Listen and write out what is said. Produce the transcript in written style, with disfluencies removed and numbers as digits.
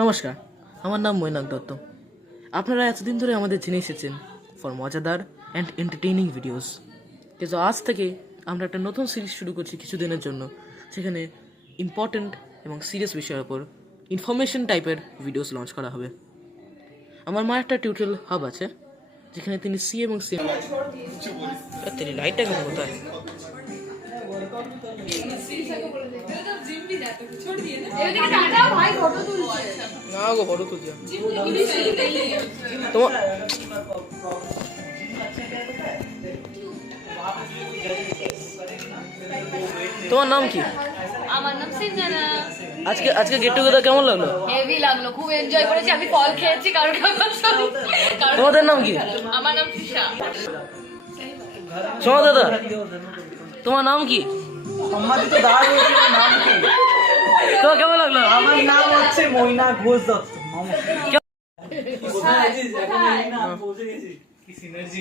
নমস্কার, আমার নাম মৈনাক দত্ত। আপনারা এতদিন ধরে আমাদের জেনে এসেছেন ফর মজাদার অ্যান্ড এন্টারটেইনিং ভিডিওস। কিন্তু আজ থেকে আমরা একটা নতুন সিরিজ শুরু করছি কিছুদিনের জন্য, সেখানে ইম্পর্ট্যান্ট এবং সিরিয়াস বিষয়ের ওপর ইনফরমেশন টাইপের ভিডিওস লঞ্চ করা হবে। আমার মার একটা টিউটোরিয়াল হাব আছে, যেখানে তিনি সি এবং সি তিনি লাইটটা কেন কোথায় না গো ফটো তুলছি তোমার তোমার নাম কি? আমার নাম সিনজানা। আজকে গেট টুগেদার কেমন লাগলো? হেভি লাগলো, খুব এনজয় করেছি। আমি ফল খেয়েছি কারোর তোমাদের নাম কি? আমার নাম তৃষা। সোমা দাদা, তোমার নাম কি? সম্মানিত দাদা, নাম কি? তোমার কেমন লাগলো? আমার নাম হচ্ছে মৈনা ঘোষ দত্ত। কি সিনার্জি